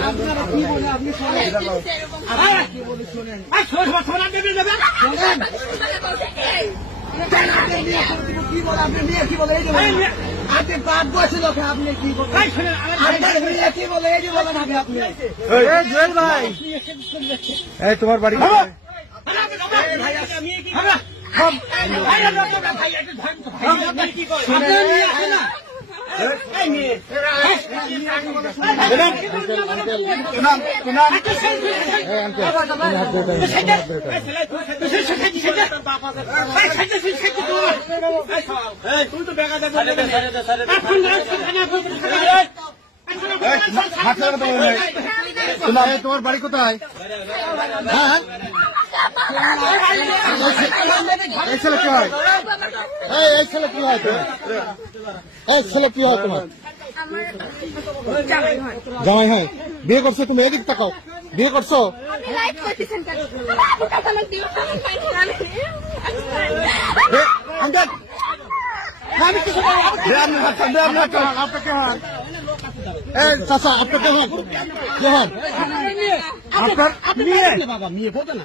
আপনারা কি বলে আপনি কি বলে শোনেন কি বলে আপনি মেয়ে কি বলে এই যে আপনি বাদ বসে লোকে আপনি কি বলেন কি বলে এই যে বলেন আগে আপনি জুয়েল ভাই এই তোমার বাড়ি তোমার বাড়ি কোথায়? হ্যাঁ এই ছেলে কি হয়? এই ছেলে কি হয় তোমার? এই ছেলে কি হয় তোমার? জামাই হয়। বিয়ে করছো তুমি? এদিক তাকাও। বিয়ে করছো? চাচা আপনার কে হন? কে হন? আপনার মেয়ে? বাবা মেয়ে বলবে না।